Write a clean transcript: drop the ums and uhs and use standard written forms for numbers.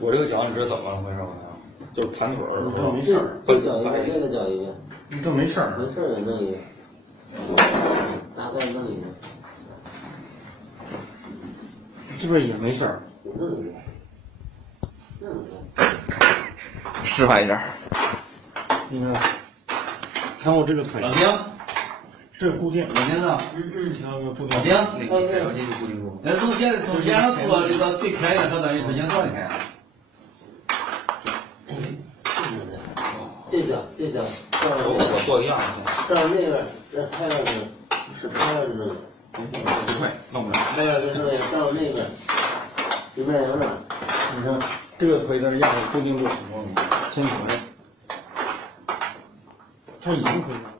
我这个脚你知道怎么回事吗？就是盘腿儿，这没事儿，这叫一个，这个叫一个，这没事儿，没事儿的弄一个，大概弄一个，这边也没事儿，弄一个，弄一个。示范一下。你看，看我这个腿，老丁，这个固定，老丁呢？像个固老定。丁，那个只要进去固定住。从先生做这个最便宜的，它等于北京多少钱？这叫我做一样的。照那个这拍上去是拍上去的，不会，弄不了。拍上去那个照那个就那样了。你看这个腿在这压着固定住，先腿，它已经可以了。